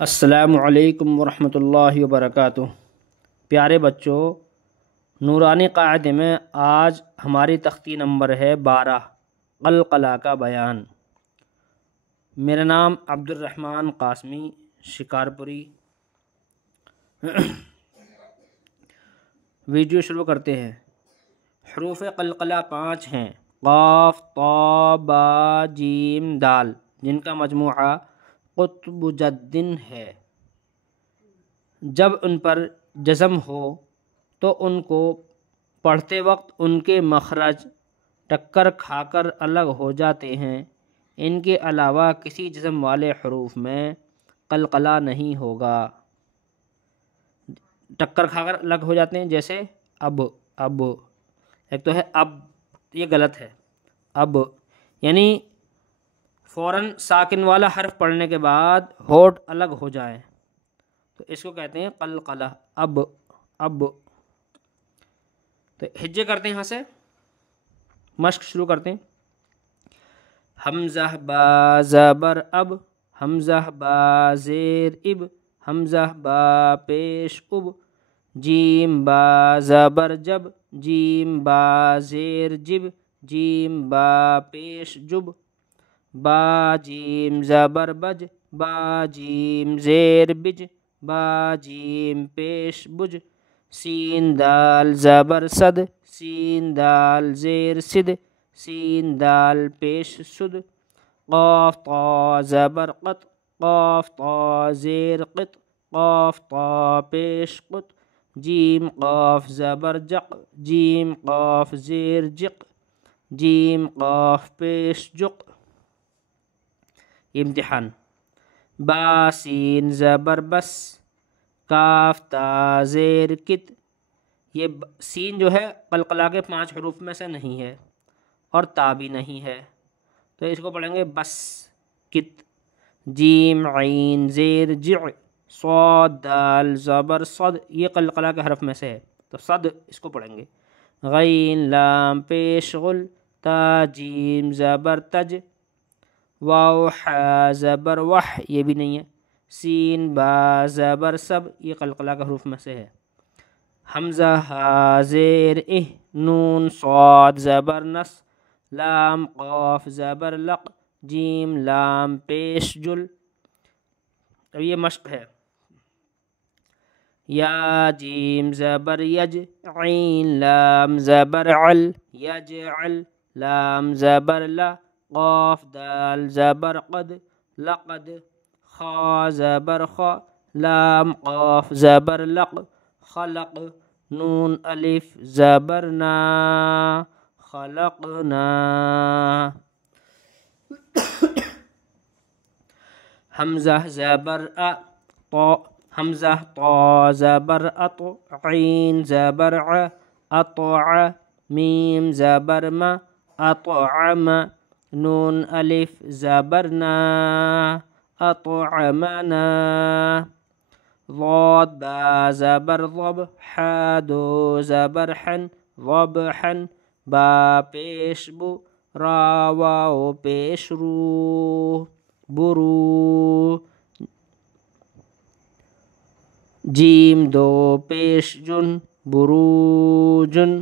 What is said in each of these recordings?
السلام علیکم ورحمۃ اللہ وبرکاتہ۔ پیارے بچوں، نورانی قاعدے میں آج ہماری تختی نمبر ہے 12 قلقلہ کا بیان۔ میرا نام عبد الرحمن قاسمی شکارپوری۔ ویڈیو شروع کرتے ہیں۔ حروف قلقلہ 5 ہیں: قاف، طا، با، جیم، دال، جن کا مجموعہ قطب جدن ہے۔ جب ان پر جزم ہو تو ان کو پڑھتے وقت ان کے مخرج ٹکر کھا کر الگ ہو جاتے ہیں۔ ان کے علاوہ کسی جزم والے حروف میں قلقلہ نہیں ہوگا۔ ٹکر کھا کر الگ ہو جاتے ہیں جیسے اب، ایک تو ہے اب، یہ غلط ہے۔ اب یعنی فوراً ساکن والا حرف پڑھنے کے بعد ہونٹ الگ ہو جائیں تو اس کو کہتے ہیں قلقلہ۔ اب تو ہجے کرتے ہیں، یہاں سے مشق شروع کرتے ہیں۔ حمزہ با زبر اب، حمزہ با زیر اب، حمزہ با پیش اب، جیم با زبر جب، جیم با زیر جب، جیم با پیش جب، با جیم زبر بج، با جیم زیر بج، با جیم پیش بج، سین دال زبر صد، سین دال زیر صد، سین دال پیش سد، قاف طا زبر قط، قاف طا زیر قط، قاف طا پیش قط، جیم قاف زبر جق، جیم قاف زیر جق، جیم قاف پیش جق۔ امتحان: با سین زبر بس، کاف تا زیر کت۔ یہ سین جو ہے قلقلہ کے 5 حروف میں سے نہیں ہے اور تا بھی نہیں ہے، تو اس کو پڑھیں گے بس کت۔ جیم عین زیر جع، صاد دال زبر صد، یہ قلقلہ کے حرف میں سے ہے تو صد اس کو پڑھیں گے۔ غین لام پیش غل، تا جیم زبر تج، واو حا زبر وح، یہ بھی نہیں ہے۔ سین با زبر سب، یہ قلقلہ کے حروف میں سے ہے۔ حمزہ ہا زیر اہ، نون صاد زبر نس، لام قاف زبر لق، جیم لام پیش جل۔ اب یہ مشق ہے۔ یا جیم زبر یج، عین لام زبر عل، یجعل، لام زبر لا، قاف دال زبر قد، لقد، خا زبر خا، لام قاف زبر لق، خلق، نون الف زبر نا، خلقنا۔ حمزہ زبر ا، طا، حمزہ طا زبر اط، عین زبر ع، اطع، میم زبر ما، اطعم، نون الف زبر نا، اطعمنا۔ ضاد با زبر ضب، حا دو زبر حن، ضبحا، با پیش بو، را واو پیش رو، برو۔ جیم دو پیش جن، بروجن۔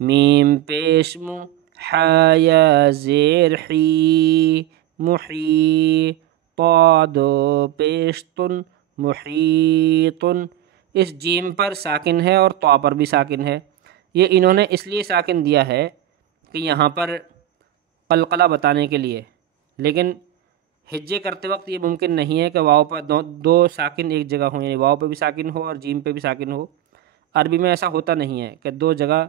میم پیش مو، حا یا زیر حی، محی، طا دو پیش تن، محیطن۔ اس جیم پر ساکن ہے اور طا پر بھی ساکن ہے۔ یہ انہوں نے اس لیے ساکن دیا ہے کہ یہاں پر قلقلہ بتانے کے لیے، لیکن ہجے کرتے وقت یہ ممکن نہیں ہے کہ واو پر دو ساکن ایک جگہ ہوں، یعنی واو پہ بھی ساکن ہو اور جیم پہ بھی ساکن ہو۔ عربی میں ایسا ہوتا نہیں ہے کہ دو جگہ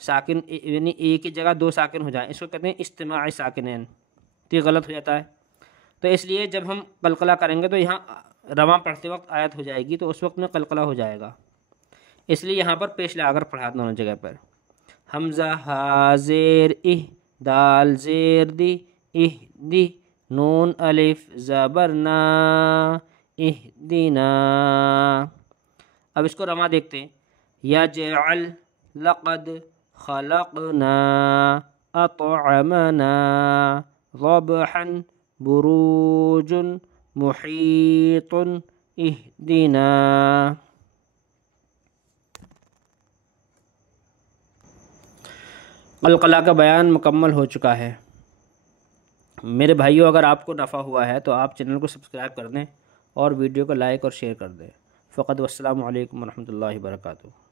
ساکن، یعنی ایک ہی جگہ دو ساکن ہو جائیں، اس کو کہتے ہیں اجتماعی ساکنین، تو یہ غلط ہو جاتا ہے۔ تو اس لیے جب ہم قلقلہ کریں گے تو یہاں رواں پڑھتے وقت آیت ہو جائے گی تو اس وقت میں قلقلہ ہو جائے گا، اس لیے یہاں پر پیش لا کر پڑھا دونوں جگہ پر۔ حمزہ ہا زیر اہ، دال زیر دی، اہ دی، نون الف زبر نا، اہدنا۔ اب اس کو رواں دیکھتے ہیں۔ یجعل، لقد، خلقنا، اطعمنا، ضبحا، بروج، محیط اہدنا۔ قلقلہ کا بیان مکمل ہو چکا ہے۔ میرے بھائیوں، اگر آپ کو نفع ہوا ہے تو آپ چینل کو سبسکرائب کر دیں اور ویڈیو کو لائک اور شیئر کر دیں۔ فقط والسلام علیکم ورحمۃ اللہ وبرکاتہ۔